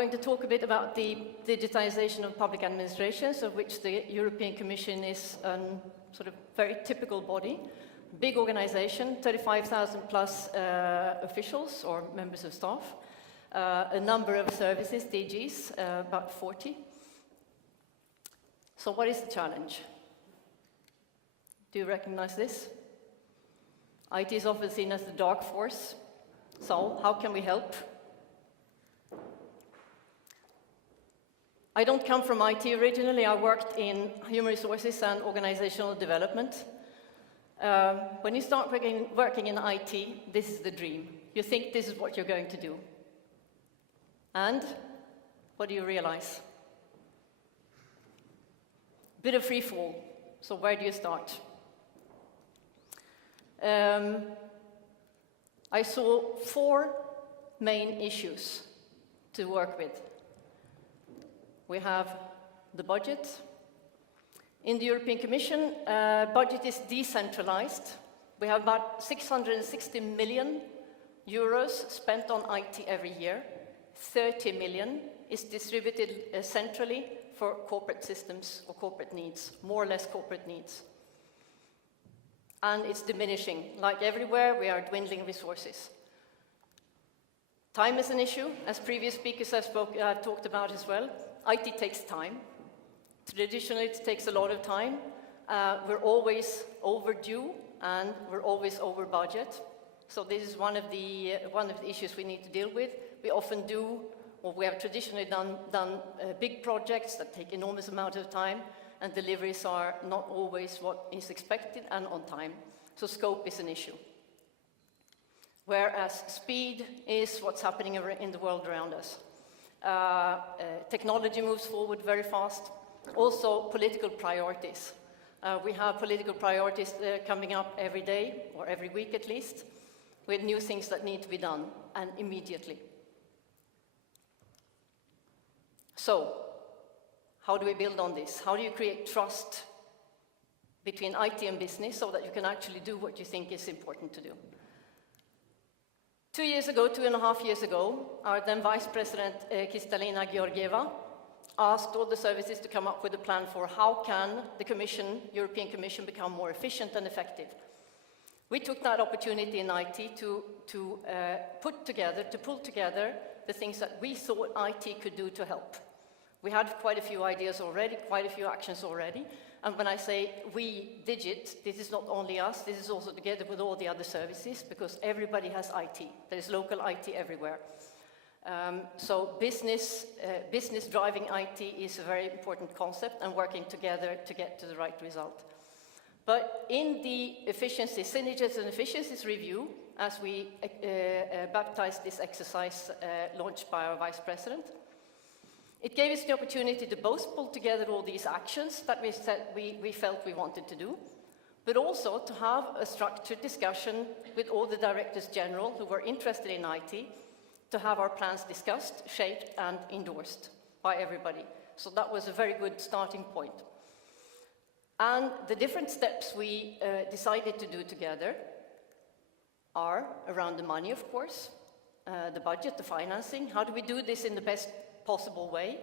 going to talk a bit about the digitization of public administrations, of which the European Commission is a sort of very typical body. Big organization, 35,000 plus officials or members of staff, a number of services, DGs, about 40. So what is the challenge? Do you recognize this? IT is often seen as the dark force. So how can we help? I don't come from IT originally. I worked in human resources and organizational development. When you start working in IT, this is the dream. You think this is what you're going to do. And what do you realize? Bit of free fall. So where do you start? I saw 4 main issues to work with. We have the budget. In the European Commission, budget is decentralized. We have about 660 million euros spent on IT every year. 30 million is distributed centrally for corporate systems or corporate needs, more or less corporate needs. And it's diminishing. Like everywhere, we are dwindling resources. Time is an issue, as previous speakers have talked about as well. IT takes time. Traditionally, it takes a lot of time. We're always overdue, and we're always over budget. So this is one of the issues we need to deal with. We often do, or we have traditionally done big projects that take enormous amount of time, and deliveries are not always what is expected and on time. So scope is an issue. Whereas speed is what's happening in the world around us. Technology moves forward very fast. Also, political priorities. We have political priorities coming up every day, or every week at least, with new things that need to be done, and immediately. So, how do we build on this? How do you create trust between IT and business so that you can actually do what you think is important to do? 2 years ago, 2.5 years ago, our then Vice President, Kristalina Georgieva, asked all the services to come up with a plan for how can the Commission, European Commission, become more efficient and effective. We took that opportunity in IT to pull together the things that we thought IT could do to help. We had quite a few ideas already, quite a few actions already. And when I say we Digit, this is not only us, this is also together with all the other services, because everybody has IT. There is local IT everywhere. So business driving IT is a very important concept, and working together to get to the right result. But in the efficiency, synergies and efficiencies review, as we baptized this exercise launched by our Vice President, it gave us the opportunity to both pull together all these actions that we felt we wanted to do, but also to have a structured discussion with all the Directors General who were interested in IT, to have our plans discussed, shaped, and endorsed by everybody. So that was a very good starting point. And the different steps we decided to do together are around the money, of course, the budget, the financing. How do we do this in the best possible way?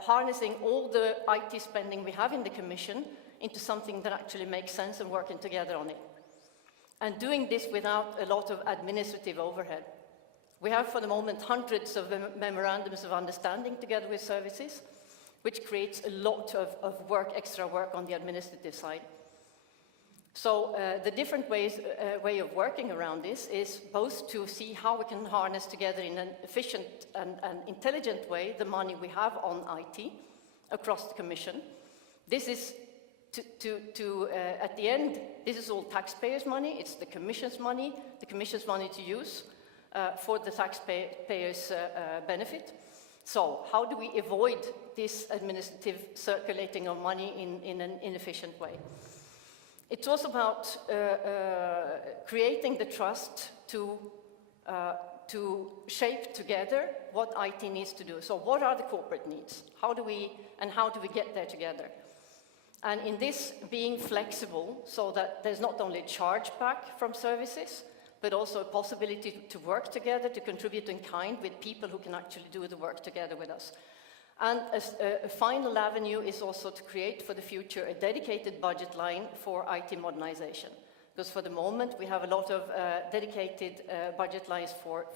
Harnessing all the IT spending we have in the Commission into something that actually makes sense, and working together on it. And doing this without a lot of administrative overhead. We have, for the moment, hundreds of memorandums of understanding together with services, which creates a lot of work, extra work on the administrative side. So the different way of working around this is both to see how we can harness together in an efficient and intelligent way the money we have on IT across the Commission. This is at the end, this is all taxpayers' money. It's the Commission's money to use for the taxpayers' benefit. So how do we avoid this administrative circulating of money in an inefficient way? It's also about creating the trust to shape together what IT needs to do. So what are the corporate needs? How do we get there together? And in this, being flexible so that there's not only charge back from services, but also a possibility to work together, to contribute in kind with people who can actually do the work together with us. And a final avenue is also to create for the future a dedicated budget line for IT modernization. Because for the moment we have a lot of dedicated budget lines for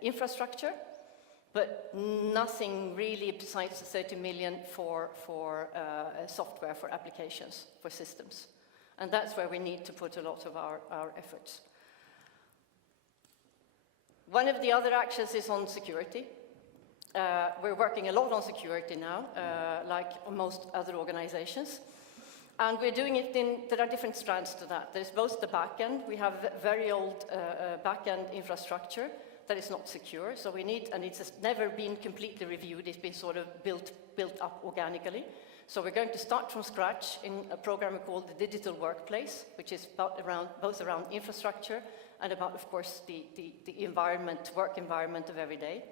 infrastructure, but nothing really besides the 30 million for software, for applications, for systems. And that's where we need to put a lot of our efforts. One of the other actions is on security. We're working a lot on security now, like most other organizations. And we're doing it there are different strands to that. There's both the back-end. We have very old back-end infrastructure that is not secure. So we need, and it's never been completely reviewed. It's been sort of built up organically. So we're going to start from scratch in a program called the Digital Workplace, which is both around infrastructure and about, of course, the environment, work environment of every day.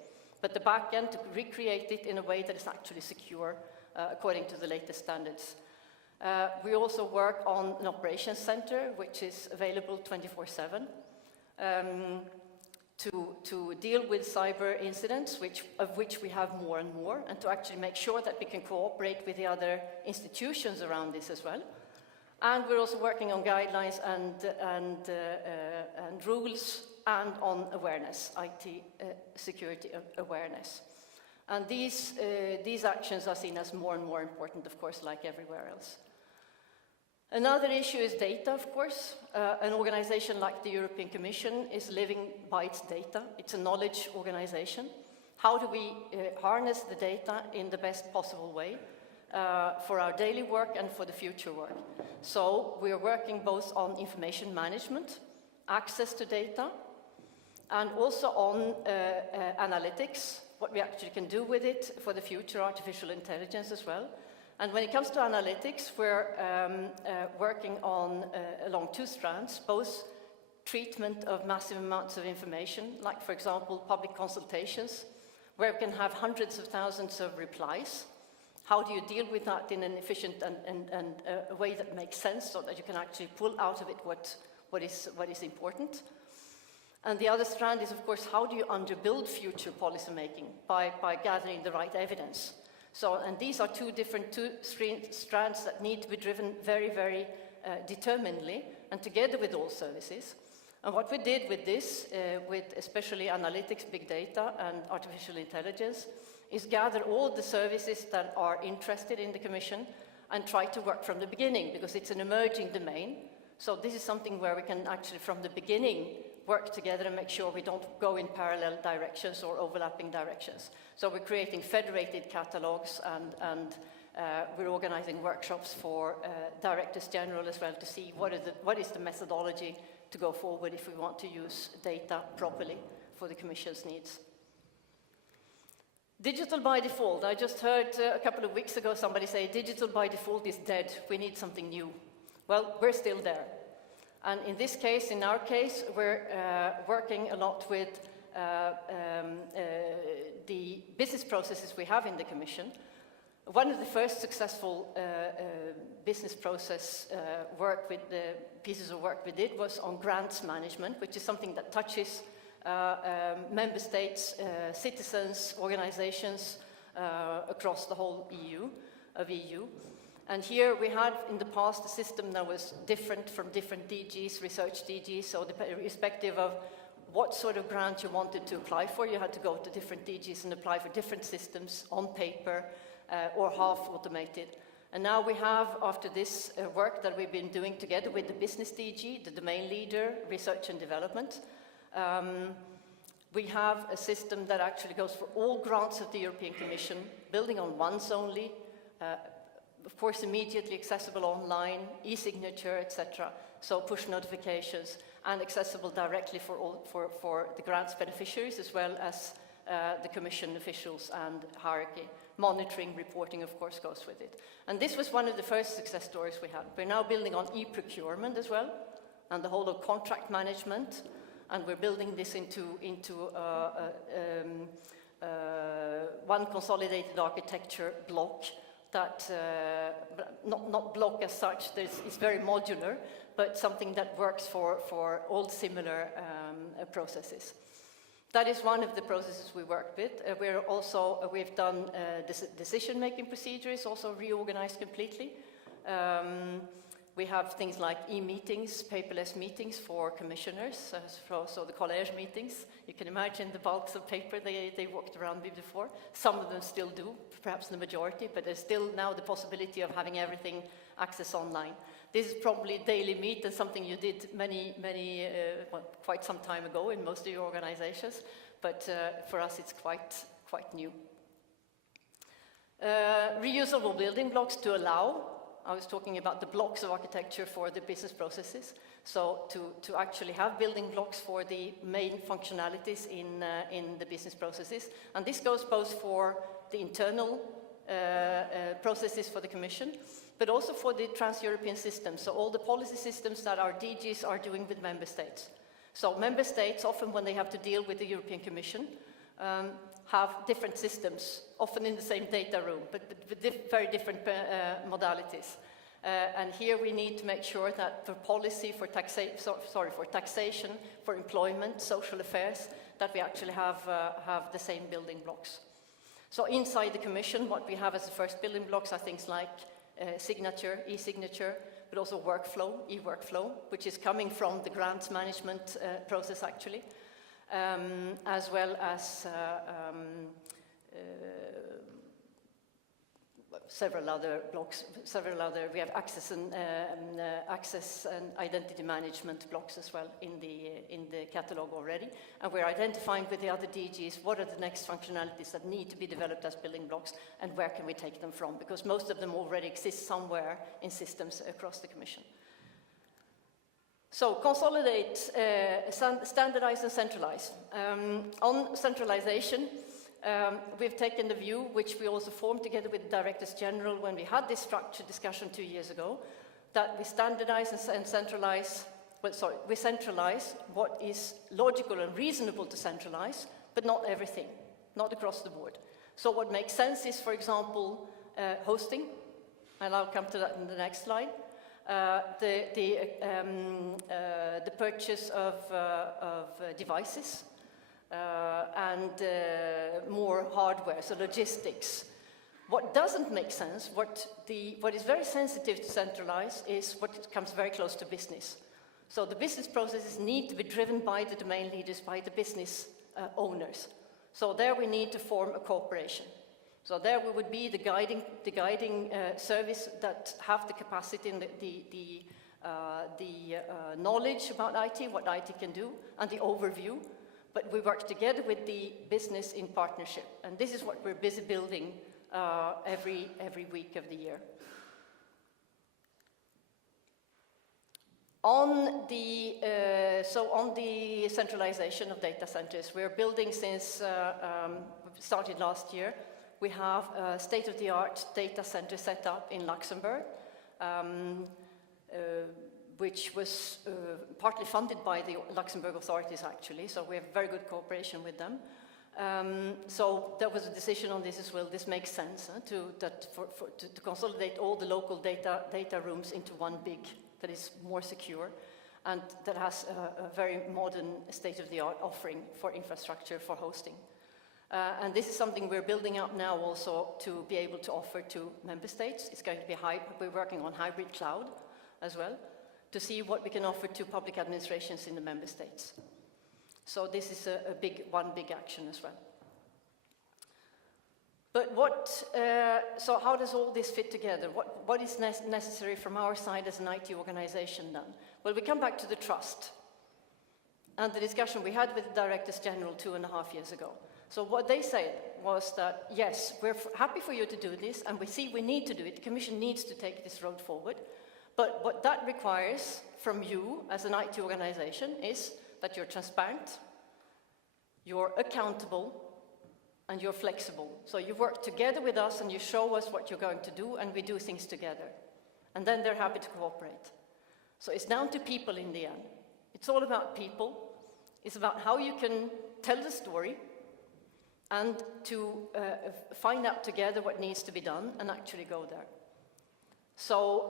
But the back end, to recreate it in a way that is actually secure according to the latest standards. We also work on an operations center, which is available 24/7, to deal with cyber incidents, of which we have more and more, and to actually make sure that we can cooperate with the other institutions around this as well. And we're also working on guidelines and rules and on awareness, IT security awareness. And these actions are seen as more and more important, of course, like everywhere else. Another issue is data, of course. An organization like the European Commission is living by its data. It's a knowledge organization. How do we harness the data in the best possible way for our daily work and for the future work? So we are working both on information management, access to data, and also on analytics, what we actually can do with it for the future, artificial intelligence as well. And when it comes to analytics, we're working on along two strands, both treatment of massive amounts of information, like, for example, public consultations, where we can have hundreds of thousands of replies. How do you deal with that in an efficient and a way that makes sense, so that you can actually pull out of it what is important? And the other strand is, of course, how do you underbuild future policy making by gathering the right evidence? So, and these are two strands that need to be driven very, very determinedly, and together with all services. And what we did with this, with especially analytics, big data, and artificial intelligence, is gather all the services that are interested in the Commission and try to work from the beginning, because it's an emerging domain. So this is something where we can actually, from the beginning, work together and make sure we don't go in parallel directions or overlapping directions. So we're creating federated catalogues, and we're organizing workshops for directors general as well, to see what is the methodology to go forward if we want to use data properly for the Commission's needs. Digital by default. I just heard a couple of weeks ago somebody say digital by default is dead, we need something new. Well, we're still there. And in this case, in our case, we're working a lot with the business processes we have in the Commission. One of the first successful business process pieces of work we did was on grants management, which is something that touches member states, citizens, organizations across the whole EU. And here we had in the past a system that was different from different DGs, research DGs, so irrespective of what sort of grant you wanted to apply for, you had to go to different DGs and apply for different systems on paper or half automated. And now we have, after this work that we've been doing together with the business DG, the domain leader, research and development, we have a system that actually goes for all grants of the European Commission, building on ones only, of course immediately accessible online, e-signature, etc. So push notifications, and accessible directly for the grants beneficiaries, as well as the Commission officials and hierarchy. Monitoring, reporting, of course, goes with it. And this was one of the first success stories we had. We're now building on e-procurement as well, and the whole of contract management, and we're building this into one consolidated architecture block not block as such, it's very modular, but something that works for all similar processes. That is one of the processes we work with. We've done decision-making procedures, also reorganized completely. We have things like e-meetings, paperless meetings for commissioners, so the college meetings. You can imagine the bulks of paper they walked around with before. Some of them still do, perhaps the majority, but there's still now the possibility of having everything accessed online. This is probably daily meet and something you did quite some time ago in most of your organizations, but for us it's quite new. Reusable building blocks to allow. I was talking about the blocks of architecture for the business processes. So to actually have building blocks for the main functionalities in the business processes. And this goes both for the internal processes for the Commission, but also for the trans-European systems. So all the policy systems that our DGs are doing with member states. So member states, often when they have to deal with the European Commission, have different systems, often in the same data room, but with very different modalities. And here we need to make sure that for policy, for taxation, for employment, social affairs, that we actually have the same building blocks. So inside the Commission, what we have as the first building blocks are things like signature, e-signature, but also workflow, e-workflow, which is coming from the grants management process actually. As well as several other blocks, we have access and identity management blocks as well in the catalog already. And we're identifying with the other DGs what are the next functionalities that need to be developed as building blocks and where can we take them from, because most of them already exist somewhere in systems across the Commission. So, consolidate, standardise and centralise. On centralisation, we've taken the view, which we also formed together with the Directors General when we had this structured discussion 2 years ago, that we standardise and centralise, we centralise what is logical and reasonable to centralise, but not everything, not across the board. So what makes sense is, for example, hosting, and I'll come to that in the next slide. The purchase of devices and more hardware, so logistics. What doesn't make sense, what is very sensitive to centralize is what comes very close to business. So the business processes need to be driven by the domain leaders, by the business owners. So there we need to form a cooperation. So there we would be the guiding service that have the capacity and the knowledge about IT, what IT can do, and the overview. But we work together with the business in partnership. And this is what we're busy building every week of the year. On the centralization of data centers, we're building since started last year. We have a state-of-the-art data center set up in Luxembourg, which was partly funded by the Luxembourg authorities, actually, so we have very good cooperation with them. So there was a decision on this as well. This makes sense to consolidate all the local data rooms into one big, that is more secure, and that has a very modern state-of-the-art offering for infrastructure for hosting. And this is something we're building up now also to be able to offer to member states. It's going to be we're working on hybrid cloud as well, to see what we can offer to public administrations in the member states. So this is one big action as well. But so how does all this fit together? What is necessary from our side as an IT organization then? Well, we come back to the trust and the discussion we had with the Directors General 2.5 years ago. So what they said was that, yes, we're happy for you to do this, and we see we need to do it. The Commission needs to take this road forward. But what that requires from you as an IT organization is that you're transparent, you're accountable, and you're flexible. So you work together with us and you show us what you're going to do, and we do things together. And then they're happy to cooperate. So it's down to people in the end. It's all about people. It's about how you can tell the story and to find out together what needs to be done and actually go there. So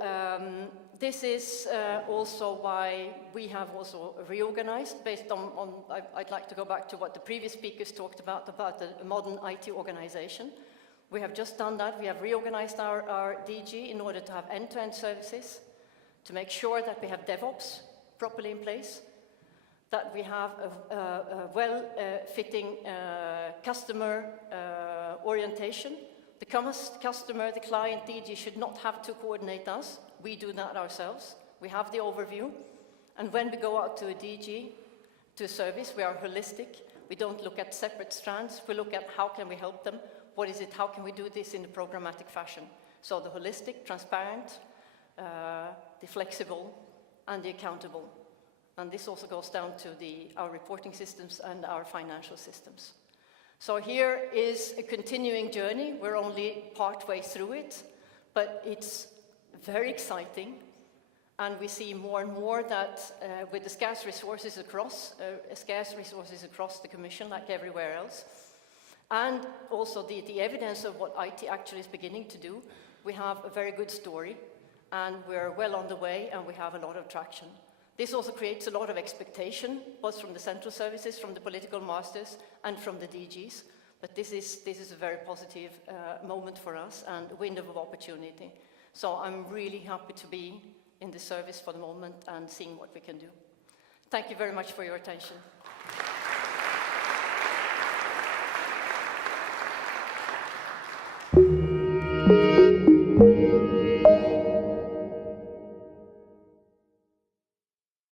this is also why we have also reorganized based on I'd like to go back to what the previous speakers talked about the modern IT organization. We have just done that. We have reorganized our DG in order to have end-to-end services, to make sure that we have DevOps properly in place, that we have a well-fitting customer orientation. The customer, the client DG should not have to coordinate us. We do that ourselves. We have the overview. And when we go out to a DG, to a service, we are holistic. We don't look at separate strands. We look at how can we help them? What is it? How can we do this in a programmatic fashion? So the holistic, transparent, the flexible, and the accountable. And this also goes down to our reporting systems and our financial systems. So here is a continuing journey. We're only partway through it, but it's very exciting. And we see more and more that with the scarce resources across the Commission, like everywhere else, and also the evidence of what IT actually is beginning to do, we have a very good story, and we're well on the way, and we have a lot of traction. This also creates a lot of expectation, both from the central services, from the political masters, and from the DGs. But this is a very positive moment for us and a window of opportunity. So I'm really happy to be in the service for the moment and seeing what we can do. Thank you very much for your attention.